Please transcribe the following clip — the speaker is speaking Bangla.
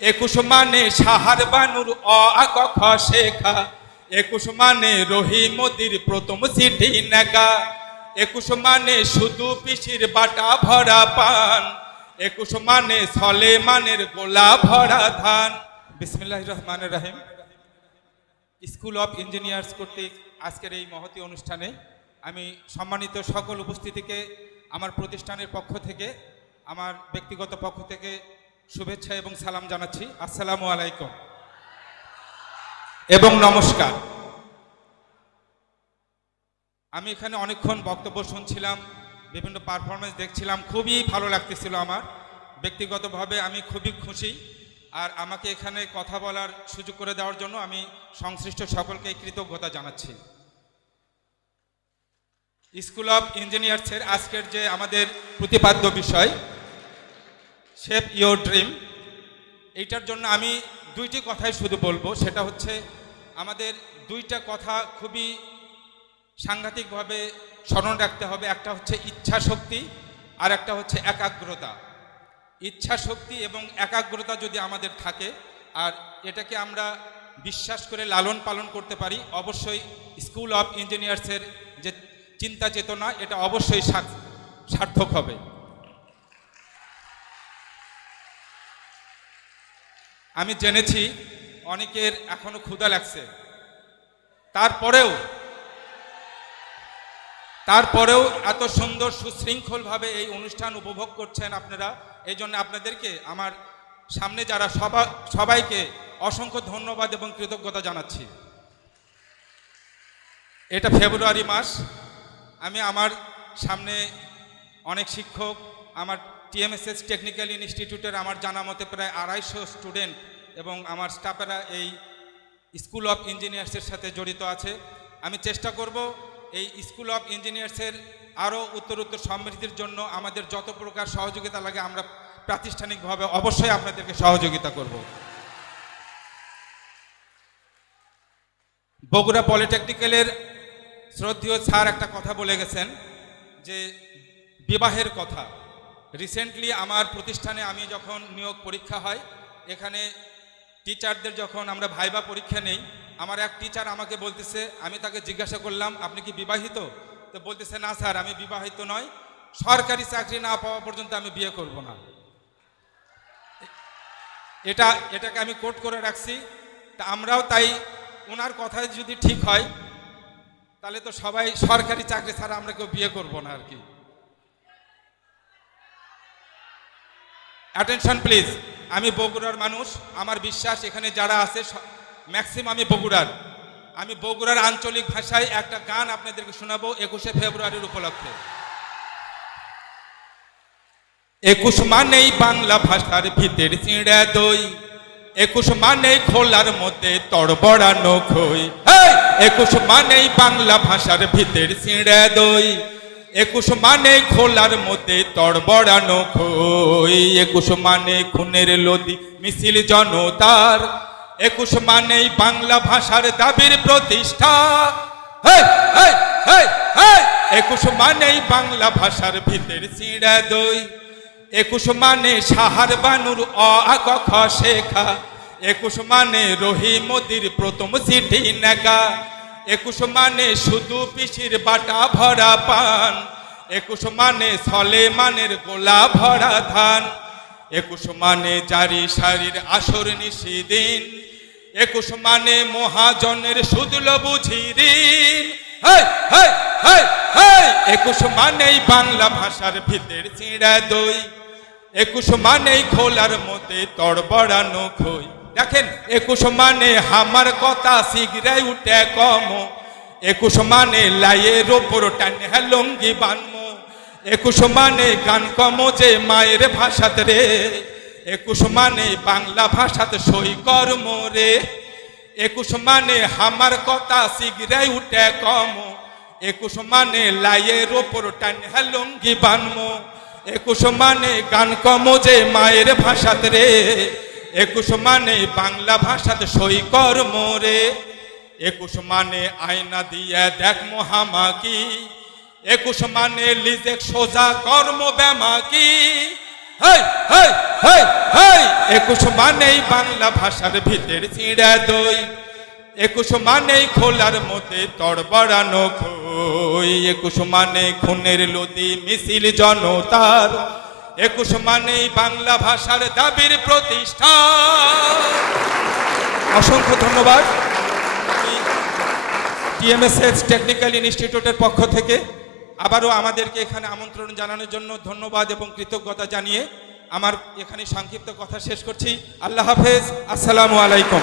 একুশ মানে সাহার বানুর অ আ ক খ শেখা, একুশ মানে রহিমতির প্রথম চিঠি নেগা, একুশ মানে শুধু পিসির বাটা ভরা পান, একুশ মানে সলেমানের গোলা ভরা ধান। বিসমিল্লাহির রহমানির রহিম। স্কুল অফ ইঞ্জিনিয়ার্স কর্তৃক আজকের এই মহতী অনুষ্ঠানে আমি সম্মানিত সকল উপস্থিতিকে আমার প্রতিষ্ঠানের পক্ষ থেকে, আমার ব্যক্তিগত পক্ষ থেকে শুভেচ্ছা এবং সালাম জানাচ্ছি। আসসালামু আলাইকুম এবং নমস্কার। আমি এখানে অনেকক্ষণ বক্তব্য শুনছিলাম, বিভিন্ন পারফরমেন্স দেখছিলাম, খুবই ভালো লাগতেছিল। আমার ব্যক্তিগতভাবে আমি খুবই খুশি। আর আমাকে এখানে কথা বলার সুযোগ করে দেওয়ার জন্য আমি সংশ্লিষ্ট সকলকে কৃতজ্ঞতা জানাচ্ছি। স্কুল অফ ইঞ্জিনিয়ার্সের আজকের যে আমাদের প্রতিপাদ্য বিষয় শেপ ইয়োর ড্রিম, এইটার জন্য আমি দুইটি কথাই শুধু বলবো। সেটা হচ্ছে আমাদের দুইটা কথা খুবই সাংঘাতিকভাবে স্মরণ রাখতে হবে। একটা হচ্ছে ইচ্ছা শক্তি আর একটা হচ্ছে একাগ্রতা। ইচ্ছা শক্তি এবং একাগ্রতা যদি আমাদের থাকে আর এটাকে আমরা বিশ্বাস করে লালন পালন করতে পারি, অবশ্যই স্কুল অফ ইঞ্জিনিয়ার্সের যে চিন্তা চেতনা এটা অবশ্যই সার্থক হবে। আমি জেনেছি অনেকের এখনো ক্ষুধা লাগছে, তারপরেও এত সুন্দর সুশৃঙ্খলভাবে এই অনুষ্ঠান উপভোগ করছেন আপনারা। এই জন্য আপনাদেরকে আমার সামনে যারা সবাইকে অসংখ্য ধন্যবাদ এবং কৃতজ্ঞতা জানাচ্ছি। এটা ফেব্রুয়ারি মাস। আমি আমার সামনে অনেক শিক্ষক, আমার টিএমএসএস টেকনিক্যাল ইনস্টিটিউটের আমার জানা মতে প্রায় 250 স্টুডেন্ট এবং আমার স্টাফেরা এই স্কুল অফ ইঞ্জিনিয়ার্সের সাথে জড়িত আছে। আমি চেষ্টা করব এই স্কুল অফ ইঞ্জিনিয়ার্সের আরও উত্তরোত্তর সমৃদ্ধির জন্য আমাদের যত প্রকার সহযোগিতা লাগে আমরা প্রাতিষ্ঠানিকভাবে অবশ্যই আপনাদেরকে সহযোগিতা করব। বগুড়া পলিটেকনিক্যালের শ্রদ্ধেয় স্যার একটা কথা বলে গেছেন যে বিবাহের কথা। রিসেন্টলি আমার প্রতিষ্ঠানে আমি যখন নিয়োগ পরীক্ষা হয়, এখানে টিচারদের যখন আমরা ভাইবা পরীক্ষা নেই, আমার এক টিচার আমাকে বলতেছে, আমি তাকে জিজ্ঞাসা করলাম আপনি কি বিবাহিত? তো বলতেছে না স্যার আমি বিবাহিত নয়, সরকারি চাকরি না পাওয়া পর্যন্ত আমি বিয়ে করব না। এটাকে আমি কোট করে রাখছি। তা আমরাও তাই, ওনার কথায় যদি ঠিক হয় তাহলে তো সবাই সরকারি চাকরি ছাড়া আমরা কেউ বিয়ে করব না আর কি। Attention please. আমি বগুড়ার মানুষ, আমার বিশ্বাস এখানে যারা আছে ম্যাক্সিমাম আমি বগুড়ার আঞ্চলিক ভাষায় একটা গান আপনাদেরকে শোনাবো 21শে ফেব্রুয়ারির উপলক্ষে। 21 মানেই বাংলা ভাষার ভিতর চিঁড়া দই, 21 মানেই খোলার মধ্যে তড়বড়ানো খই। 21 মানেই বাংলা ভাষার ভিতর চিঁড়া দই, 21 মানে খোলার মধ্যে তড়বড়ানো খই। 21 মানে খুনের লদি মিছিল জনতার, 21 মানেই বাংলা ভাষার দাবির প্রতিষ্ঠা। 21 মানেই বাংলা ভাষার ভিতর চিঁড়া দই, 21 মানে সাহার বানুর অ আ ক খ শেখা, 21 মানে রহিমতির প্রথম চিঠি নেগা, 21 মানে শুধু পিসির বাটা ভরা পান, 21 মানে সলেমানের গোলা ভরা ধান, 21 মানে জারি সারির আসর নিশিদিন, 21 মানে মহাজনের সুদল বুঝি ঋণ। 21 মানেই বাংলা ভাষার ভিতর চিঁড়া দই, 21 মানেই খোলার মধ্যে তড়বড়ানো খই। দেখেন 21 মানে হামার কথা শীঘ্রই উঠে কম, 21 মানে লাইয়ের ওপর টানে লঙ্গি বানমো, 21 মানে গান কম যে মায়ের ভাষাতে রে, 21 মানে বাংলা ভাষাতে সই কর্ম রে, 21 মানে হামার কথা শীঘ্রই উঠে কম, 21 মানে লাইয়ের ওপর টানে লঙ্গি বানমো, 21 মানে গান কম যে মায়ের ভাষাতে রে, 21 মানে বাংলা ভাষাতে সই কর্ম রে, 21 মানে আয়না দিয়ে দেখ মহামাকি, 21 মানে লিজেক সোজা কর্ম ব্যামাকি। হেই হেই হেই হেই 21 মানেই বাংলা ভাষার ভিতের ছিঁড়া দই, 21 মানেই খোলার মতে তড় বাড়ানো খই, 21 মানে খুনের লদি মিছিল জনতার, 21 মানেই বাংলা ভাষার দাবির প্রতিষ্ঠা। অসংখ্য ধন্যবাদ। টিএমএসএস টেকনিক্যাল ইনস্টিটিউটের পক্ষ থেকে আবারও আমাদেরকে এখানে আমন্ত্রণ জানানোর জন্য ধন্যবাদ এবং কৃতজ্ঞতা জানিয়ে আমার এখানে সংক্ষিপ্ত কথা শেষ করছি। আল্লাহ হাফেজ, আসসালামু আলাইকুম।